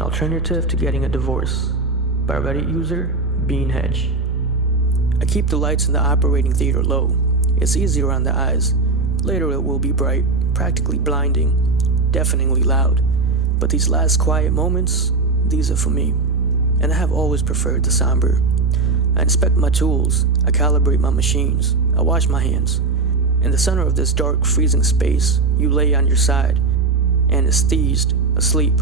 An Alternative to Getting a Divorce by Reddit user BeanHedge. I keep the lights in the operating theater low. It's easier on the eyes. Later it will be bright, practically blinding, deafeningly loud. But these last quiet moments, these are for me. And I have always preferred the somber. I inspect my tools, I calibrate my machines, I wash my hands. In the center of this dark, freezing space, you lay on your side, anesthesed, asleep.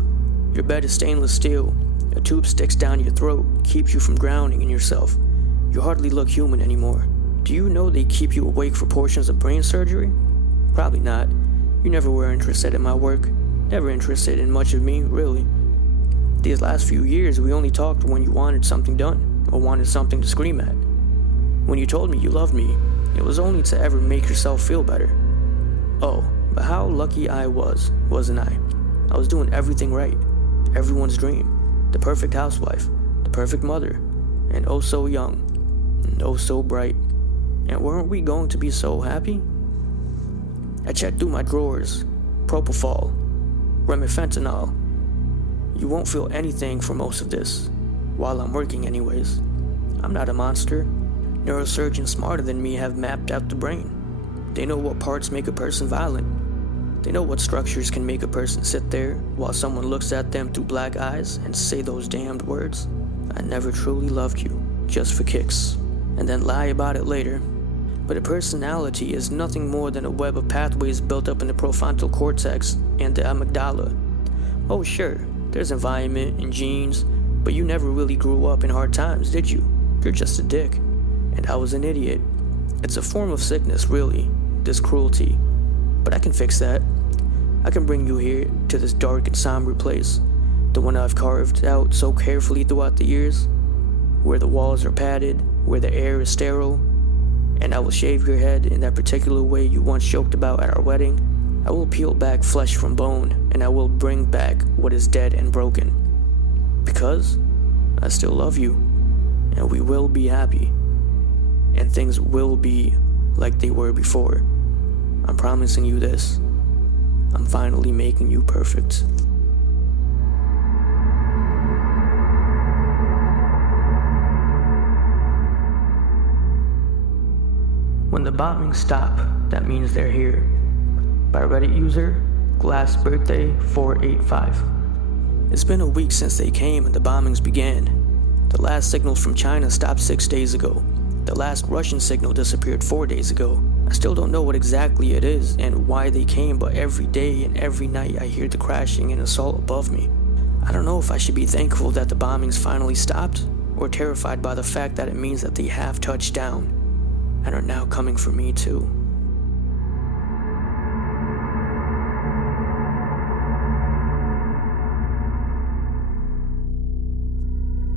Your bed is stainless steel. A tube sticks down your throat, keeps you from drowning in yourself. You hardly look human anymore. Do you know they keep you awake for portions of brain surgery? Probably not. You never were interested in my work. Never interested in much of me, really. These last few years, we only talked when you wanted something done, or wanted something to scream at. When you told me you loved me, it was only to ever make yourself feel better. Oh, but how lucky I was, wasn't I? I was doing everything right. Everyone's dream. The perfect housewife. The perfect mother. And oh so young. And oh so bright. And weren't we going to be so happy? I checked through my drawers. Propofol. Remifentanil. You won't feel anything for most of this. While I'm working anyways. I'm not a monster. Neurosurgeons smarter than me have mapped out the brain. They know what parts make a person violent. They know what structures can make a person sit there while someone looks at them through black eyes and say those damned words. I never truly loved you, just for kicks, and then lie about it later. But a personality is nothing more than a web of pathways built up in the prefrontal cortex and the amygdala. Oh sure, there's environment and genes, but you never really grew up in hard times, did you? You're just a dick. And I was an idiot. It's a form of sickness, really, this cruelty. But I can fix that. I can bring you here to this dark and somber place, the one I've carved out so carefully throughout the years, where the walls are padded, where the air is sterile, and I will shave your head in that particular way you once joked about at our wedding. I will peel back flesh from bone, and I will bring back what is dead and broken. Because I still love you, and we will be happy, and things will be like they were before. I'm promising you this. I'm finally making you perfect. When the bombings stop, that means they're here. By Reddit user, GlassBirthday485. It's been a week since they came and the bombings began. The last signals from China stopped 6 days ago. The last Russian signal disappeared 4 days ago. I still don't know what exactly it is and why they came, but every day and every night I hear the crashing and assault above me. I don't know if I should be thankful that the bombings finally stopped, or terrified by the fact that it means that they have touched down and are now coming for me too.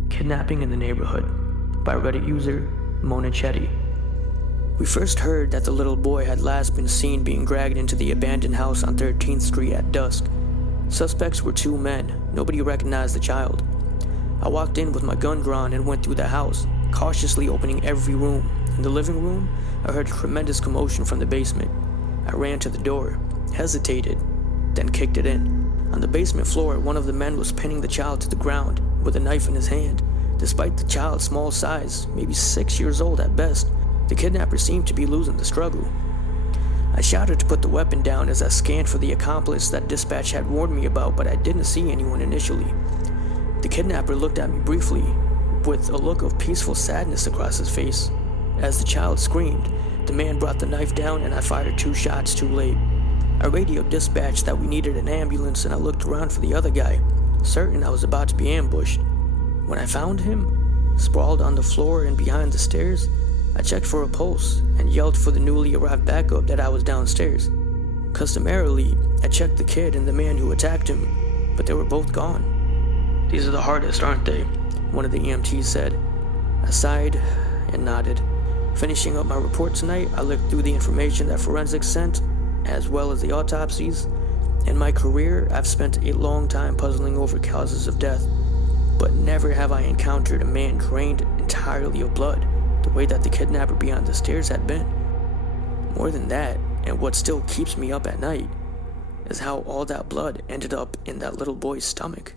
Kidnapping in the Neighborhood by Reddit user Monechetti. We first heard that the little boy had last been seen being dragged into the abandoned house on 13th Street at dusk. Suspects were 2 men. Nobody recognized the child. I walked in with my gun drawn and went through the house, cautiously opening every room. In the living room, I heard a tremendous commotion from the basement. I ran to the door, hesitated, then kicked it in. On the basement floor, one of the men was pinning the child to the ground with a knife in his hand. Despite the child's small size, maybe 6 years old at best, the kidnapper seemed to be losing the struggle. I shouted to put the weapon down as I scanned for the accomplice that dispatch had warned me about, but I didn't see anyone initially. The kidnapper looked at me briefly, with a look of peaceful sadness across his face. As the child screamed, the man brought the knife down and I fired 2 shots too late. I radioed dispatch that we needed an ambulance and I looked around for the other guy, certain I was about to be ambushed. When I found him, sprawled on the floor and behind the stairs, I checked for a pulse and yelled for the newly arrived backup that I was downstairs. Customarily, I checked the kid and the man who attacked him, but they were both gone. "These are the hardest, aren't they?" one of the EMTs said. I sighed and nodded. Finishing up my report tonight, I looked through the information that forensics sent, as well as the autopsies. In my career, I've spent a long time puzzling over causes of death, but never have I encountered a man drained entirely of blood, the way that the kidnapper beyond the stairs had been. More than that, and what still keeps me up at night, is how all that blood ended up in that little boy's stomach.